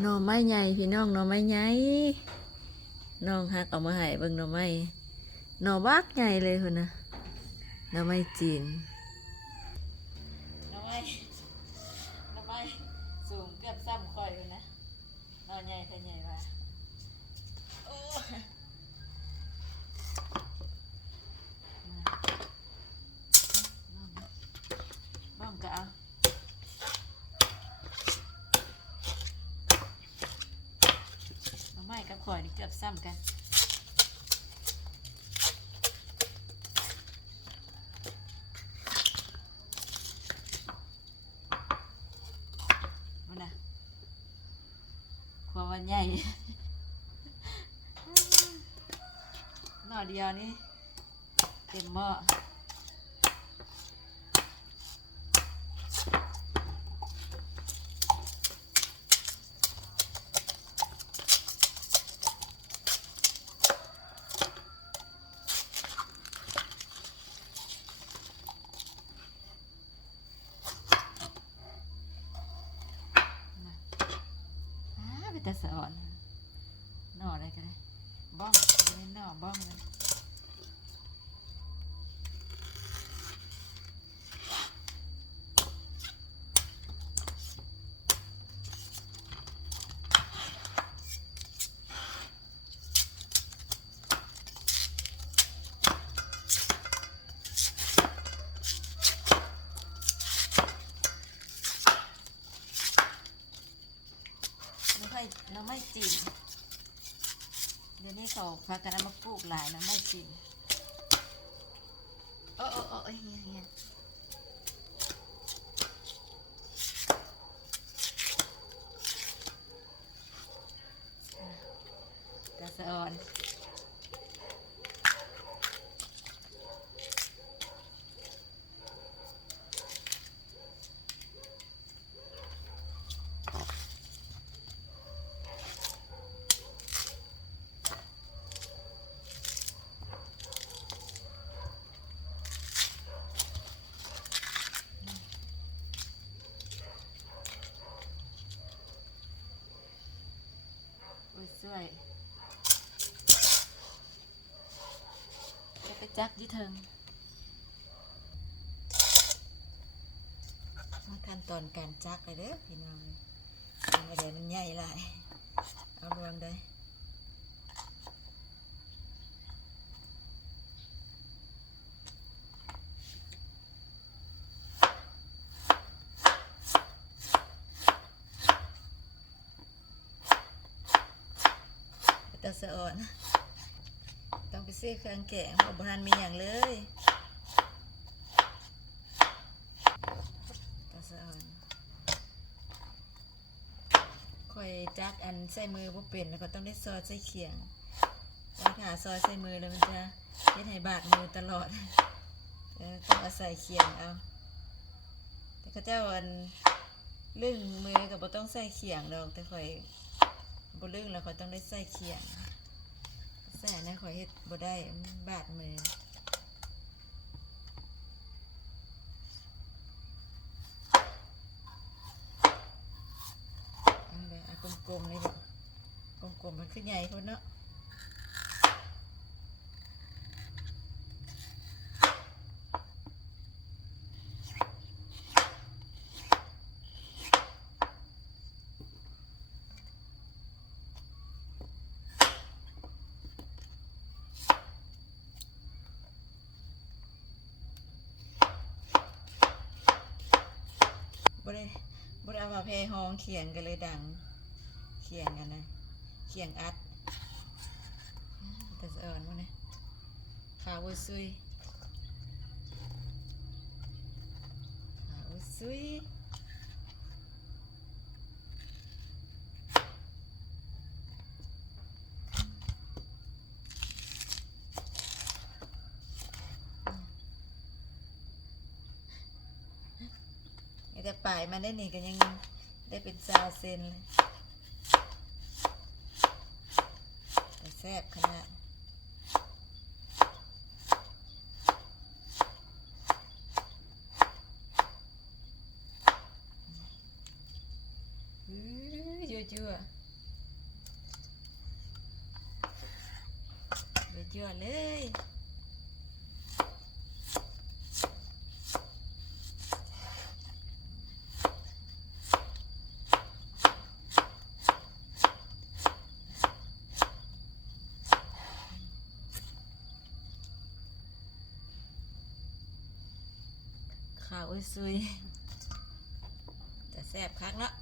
หน่อไม้ใหญ่พี่น้องหน่อไม้ใหญ่น้องฮักเอามาให้เบิ่งหน่อไม้หน่อบักใหญ่เลยพุ่นนะหน่อไม้จีนหน่อไม้หน่อไม้สูงเกือบซ้ำข่อยเลยนะหน่อใหญ่แต่ใหญ่ว่าโอ้บ้องกะเอาหน่อไม้กับข่อยนี่เกือบซ้ำกันความวันใหญ่ หน่อเดียวนี่เต็มหม้อไปแต่สอนหน่ออะไรกันเลยบ้องไม่หน่อบ้องเลยน้ำไม่จีนเดี๋ยวนี้เขาพากันมาปลูกหลายน้ำไม่จีนโอ้เฮียกระสอนสวยจะไปจักยี่เทิงมาขั้นตอนการจักเลยเด้อพี่น้องอะไรมันใหญ่หลายเอารวงได้ตาสะอ่อนต้องไปซื้อเครื่องแกงของบ้านมีอย่างเลยตาสะอ่อนค่อยจักอันใส่มือบ่เป็นแล้วก็ต้องได้ซอยใส่เขียงแล้วถ้าซอยใส่มือแล้วมันจะเฮ็ดให้บาดมือตลอดต้องอาศัยเขียงเอาแต่ก็เจ้าอันลึงมือกับบ่ต้องใส่เขียงดอกแต่ค่อยบ่ลึงแล้วค่อยต้องได้ใส่เขียงใส่นะข่อยเฮ็ดบ่ได้บาดมือเอาเลยกลมๆนี่ลูกกลมๆมันคือใหญ่คนเนาะบ่ได้เอามาแพร่ห้องเขียงกันเลยดังเขียงกันนะเขียงอัดแต่สะอ่อนวะเนี่ยขาวซุยขาวซุยแต่ปลายมันได้นี่ก็ยังได้เป็นซาเซนเลยแต่แซ่บขนาด เ ยั่วยั่วเลยข้าวอุ้ยซุยจะแซ่บคักเนาะ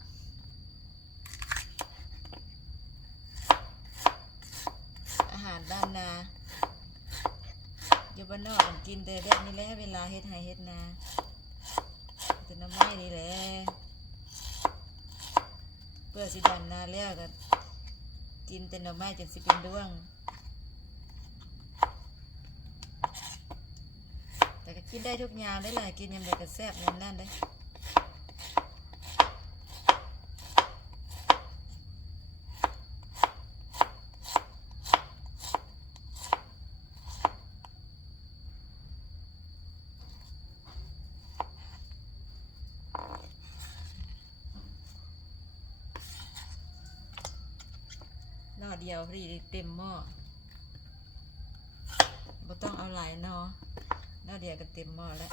อาหารบ้านนาอยู่บ้านนอกมันกินแต่แบบนี้แหละเวลาเฮ็ดไร่เฮ็ดนาแต่น้ำไม้นี่แหละเพื่อสิดำนาแล้วก็กินแต่หน่อไม้จนสิเป็นด้วงแต่ก็กินได้ทุกอย่างได้หลายกินยำใดก็แซ่บนั่นได้หน่อเดียวพอดีเต็มหม้อบ่ต้องเอาหลายหน่อเดียวก็เต็มหม้อแล้ว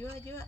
ยั่ว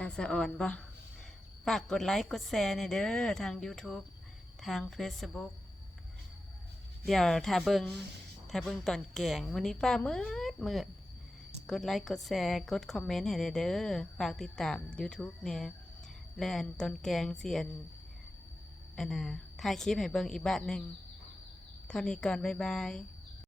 ตาสะอ่อนบ่ฝากกดไลค์กดแชร์ในเด้อทาง YouTube ทาง Facebook เดี๋ยวถ้าเบิ่งตอนแกงวันนี้ป้ามืดกดไลค์กดแชร์กดคอมเมนต์ให้เด้อฝากติดตาม YouTube เนี่ยและอันตอนแกงเสียนอันน่ะถ่ายคลิปให้เบิ่งอีกบาทนึงเท่านี้ก่อนบ๊ายบาย